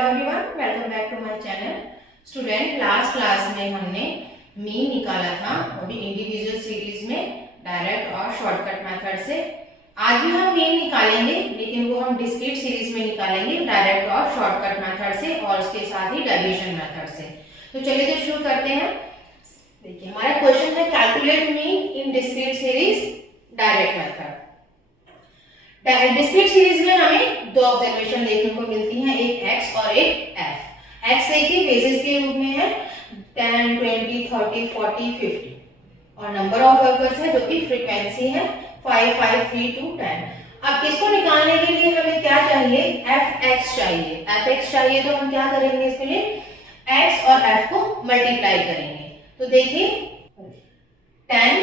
Everyone, welcome back to my channel. Student, last class में हमने mean निकाला था और भी इंडिविजुअल सीरीज में डायरेक्ट और शॉर्टकट मेथड से। आज भी हम मीन निकालेंगे, लेकिन वो हम डिस्क्रीट सीरीज में निकालेंगे डायरेक्ट और शॉर्टकट मेथड से और उसके साथ ही डेविएशन मेथड से। तो चलिए तो शुरू करते हैं। देखिए, हमारा क्वेश्चन है calculate mean in discrete series direct method. Discrete series में हमें दो ऑब्जर्वेशन देखने को मिलती हैं, एक x और एक f। x देखिए बेसिस के रूप में है 10, 20, 30, 40, 50 और नंबर ऑफ वर्कर्स है जो कि फ्रीक्वेंसी है 5, 5, 3, 2, 10। अब इसको निकालने के लिए हमें क्या चाहिए? fx चाहिए। fx चाहिए तो हम क्या करेंगे? इसके लिए x और f को मल्टीप्लाई करेंगे। तो देखिए 10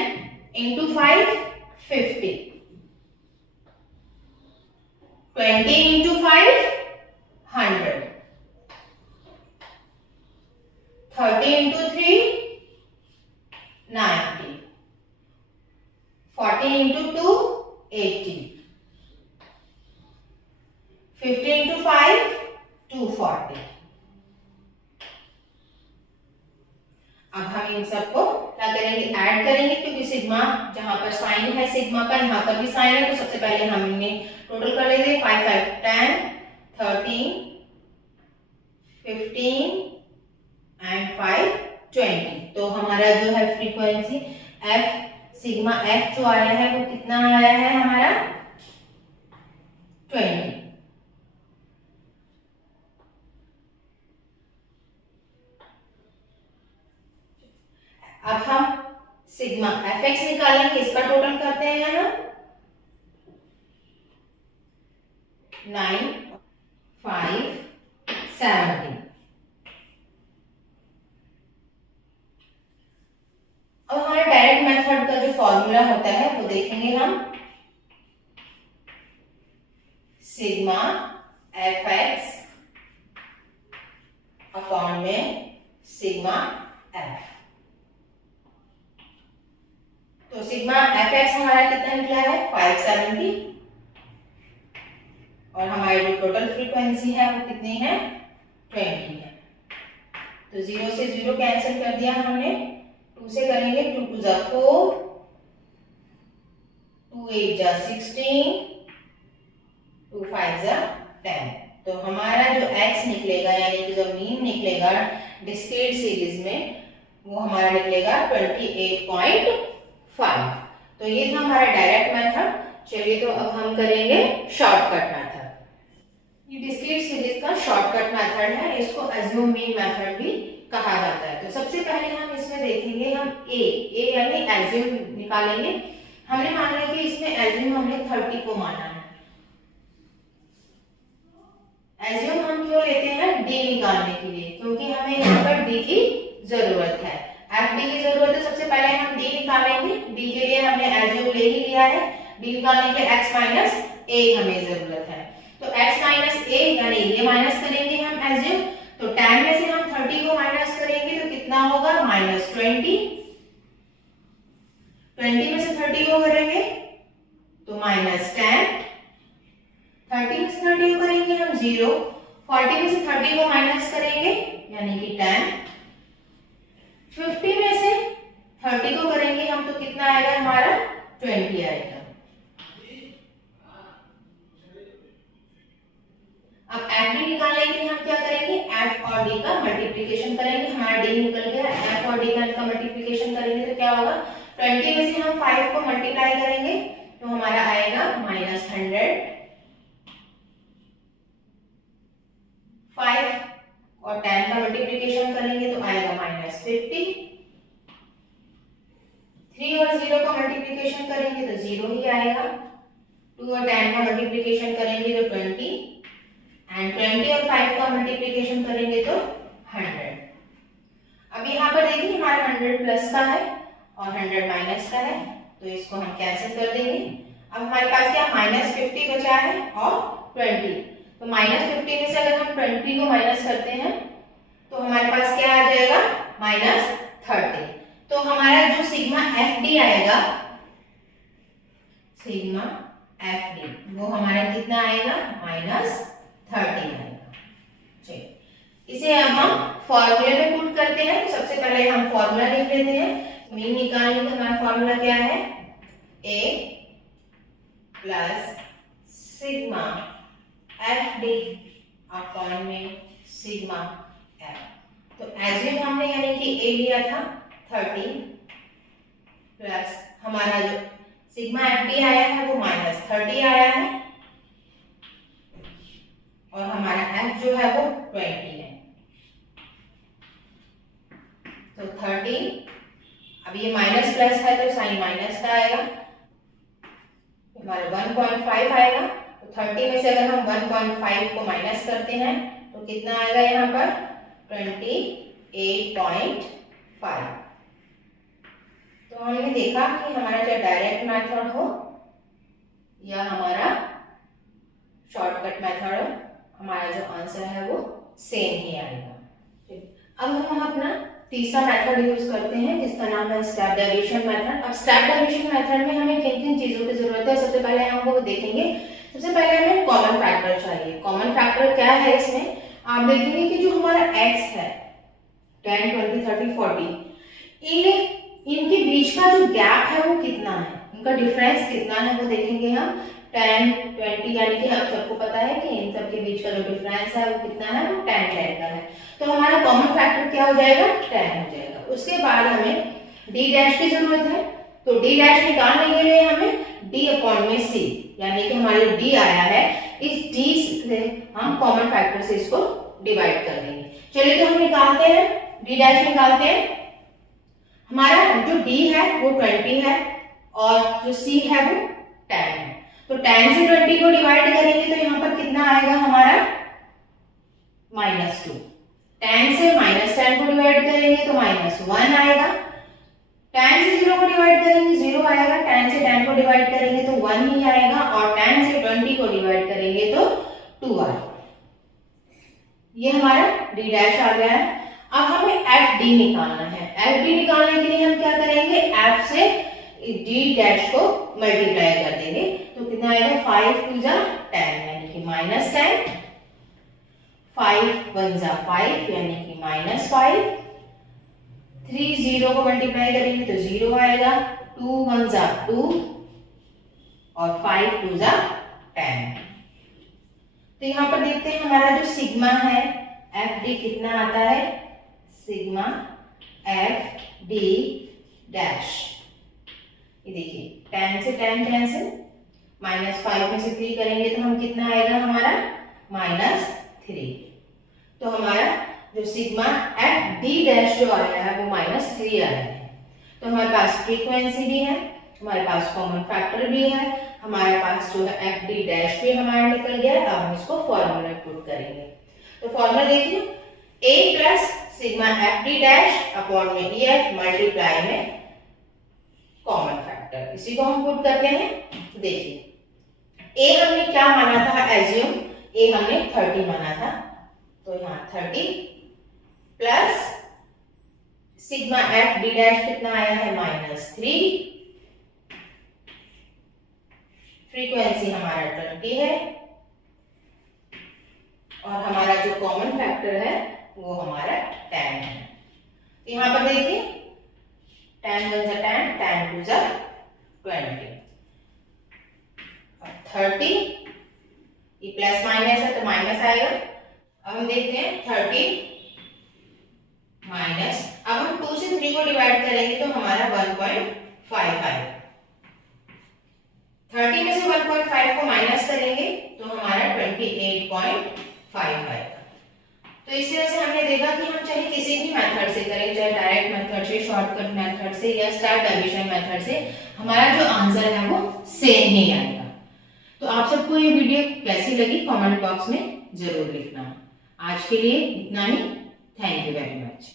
into 5 50, 20 into 5 100, 30 into 3 90, 40 into 2 80, 50 into 5 240। अब हम इन सबको क्या करेंगे? ऐड करेंगे, क्योंकि सिग्मा जहां पर साइन है सिग्मा का, यहाँ पर भी साइन है। तो सबसे पहले हम इन्हें टोटल कर लेंगे। 5, 5 10, 13, 15 एंड 5 20। तो हमारा जो है फ्रीक्वेंसी f सिग्मा f जो आया है वो कितना आया है? हमारा 20। अब हम सिग्मा fx निकालेंगे, इसका टोटल करते हैं हम 9, 5, 17। अब हमारे डायरेक्ट मेथड का जो फॉर्मूला होता है वो देखेंगे हम। सिग्मा fx अपॉन में सिग्मा f। तो सिग्मा fx हमारा कितना निकला है? 570 और हमारी जो टोटल फ्रीक्वेंसी है वो कितनी है? 20 है। तो 0 से 0 कैंसिल कर दिया हमने, 2 से करेंगे 2 2 जा 4, 2 8 जा 16, 2 5 जा 10। तो हमारा जो x निकलेगा यानी कि जो मीन निकलेगा डिस्क्रीट सीरीज में वो हमारा निकलेगा 28.5। तो ये था हमारा डायरेक्ट मेथड। चलिए तो अब हम करेंगे शॉर्टकट मेथड। ये डिस्क्रीट सीरीज का शॉर्टकट मेथड है, इसको अज्यूम मीन मेथड भी कहा जाता है। तो सबसे पहले हम इसमें देखेंगे, हम a यानी अज्यूम निकालेंगे। हमने माना कि इसमें अज्यूम हमने 30 को माना है। अज्यूम हम क्यों लेते हैं? d निकालने के लिए, क्योंकि हमें यहाँ पर d की जरूरत है। fd की जरूरत है। सबसे पहले हम d निकालेंगे। d के लिए हमने अज्यूम ले ही लिया है। d निकालने के लिए x माइनस a हमें जरूरत है। तो x माइनस a यानी ये माइनस करेंगे हम अज्यूम। तो 10 में से हम 30 को माइनस करेंगे तो कितना होगा? -20। 20 में से 30 को करेंगे तो -10। 30 में से 30 को करेंगे हम 0। 40 में से 30 को माइनस करेंगे यानी कि 10। 50 में से 30 को करेंगे हम तो कितना आएगा? हमारा 20 आएगा। अब fd निकालने के लिए हम क्या करेंगे? f और d का मल्टीप्लिकेशन करेंगे। हमारा d निकल गया, f और d का मल्टीप्लिकेशन करेंगे तो क्या होगा? 20 में से हम 5 को मल्टीप्लाई करेंगे तो हमारा आएगा -100। 5 और 10 का मल्टीप्लिकेशन करेंगे तो आएगा -50। 3 और 0 का मल्टीप्लिकेशन करेंगे तो 0 ही आएगा। 2 और 10 का मल्टीप्लिकेशन करेंगे तो 20 एंड 20 और 5 का मल्टीप्लिकेशन करेंगे तो 100। अब यहाँ पर देखिए हमारा 100 प्लस का है और 100 माइनस का है, तो इसको हम कैंसिल कर देंगे। अब हमारे पास क्या? -50 बचा है और 20। तो -50 में से अगर हम 20 को माइनस करते हैं तो हमारे पास क्या आ जाएगा? -30। तो हमारा जो सिग्मा fd आएगा, सिग्मा fd वो हमारा कितना आएगा? -30 आएगा। चलिए इसे अब हम फॉर्मूले में पुट करते हैं। तो सबसे पहले हम फॉर्मूला लिख लेते हैं। मीन निकालने का हमारा फॉर्मूला क्या है, A plus sigma F D upon में सिग्मा एफ। तो एज्यूम हमने यानी कि ए लिया था 30 प्लस हमारा जो सिग्मा एफ डी आया है वो -30 आया है और हमारा एफ जो है वो 20 है। तो 30, अब ये माइनस प्लस है तो साइन माइनस का आएगा, हमारा 1.5 आएगा। तो 30 में से अगर हम 1.5 को माइनस करते हैं तो कितना आएगा यहाँ पर 28.5। तो हमने देखा कि हमारा चाहे डायरेक्ट मेथड हो या हमारा शॉर्टकट मेथड हो, हमारा जो आंसर है वो सेम ही आएगा। अब हम अपना तीसरा मेथड यूज करते हैं जिसका नाम है स्टेप डेविएशन मेथड। अब स्टेप डेविएशन मेथड में हमें किन किन चीजों की जरूरत है सबसे पहले हम वो देखेंगे। सबसे पहले हमें कॉमन फैक्टर चाहिए। कॉमन फैक्टर क्या है इसमें, आप देखेंगे कि जो हमारा x है 10, 20, 30, 40, इनके बीच का जो गैप है वो कितना है, इनका डिफरेंस कितना है वो देखेंगे हम। 10, 20 यानी कि आप सबको पता है कि इन सब के बीच का जो डिफरेंस है वो कितना है, वो 10 का है। तो हमारा कॉमन फैक्टर क्या हो जाएगा, 10 हो जाएगा। उसके बाद हमें d डैश की जरूरत है। तो d डैश निकालने के लिए हमें d अपॉन में c यानी कि हमारा जो d आया है इस d से हम कॉमन फैक्टर से इसको डिवाइड कर देंगे। चलिए तो हम निकालते हैं, d डैश निकालते हैं। हमारा जो d है वो 20 है और जो c है वो 10 है। तो 10 से 20 को डिवाइड करेंगे तो यहाँ पर कितना आएगा हमारा -2। 10 से -10 को डिवाइड करेंगे तो -1 आएगा। 10 से 0 को डिवाइड करेंगे 0 आएगा। 10 से 10 को डिवाइड करेंगे तो 1 ही आएगा और 10 से 20 को डिवाइड करेंगे तो 2 आएगा। ये हमारा d डैश आ गया है। अब हमें एफ डी निकालना है। एफ डी निकालने के लिए हम क्या करेंगे, एफ से d डैश को मल्टीप्लाई कर देंगे तो कितना आएगा 5 2 जा 10 यानी कि -10, 5 1 जा 5 यानी कि -5, 3 0 को मल्टीप्लाई करेंगे तो 0 आएगा, 2 1 जा 2 और 5 2 जा 10। तो यहाँ पर देखते हैं हमारा जो सिग्मा है एफ डी कितना आता है, सिग्मा एफ डी डैश। ये देखिए 10 से 10 कैंसिल, -5 में से 3 करेंगे तो हम कितना आएगा हमारा -3। तो हमारा जो सिग्मा एफ डी डैश जो आया है वो -3 आया है। तो हमारे पास फ्रीक्वेंसी भी है, हमारे पास कॉमन फैक्टर भी है, हमारे पास जो है एफ डी डैश भी हमारा निकल गया। अब हम इसको फॉर्मूला में पुट करेंगे। तो फॉर्मूला देखिए, a plus sigma F D dash upon में ई एफ मल्टीप्लाई में कॉमन फैक्टर, इसी को हम पुट करते हैं। देखिए a हमने क्या माना था, एज्यूम a हमने 30 माना था, तो यहाँ 30 plus sigma F D dash कितना आया है -3, फ्रीक्वेंसी हमारा 20 है और हमारा जो कॉमन फैक्टर है वो हमारा 10 है। तो यहाँ पर देखिए 10 1 जा 10, 10 2 जा 20 और 30, ये प्लस माइनस है तो माइनस आएगा। अब हम देखते हैं 30 माइनस, अब हम 2 से 3 को डिवाइड करेंगे तो हमारा 1.5 आएगा। 30 में से 1.5 को माइनस करेंगे तो हमारा 28.5 आएगा। तो इस तरह से हमने देखा कि हम चाहे किसी भी मेथड से करें, चाहे डायरेक्ट मेथड से, शॉर्टकट मेथड से या स्टेप डेविएशन मेथड से, हमारा जो आंसर है वो सेम ही आएगा। तो आप सबको ये वीडियो कैसी लगी कमेंट बॉक्स में जरूर लिखना। आज के लिए इतना ही। Thank you very much.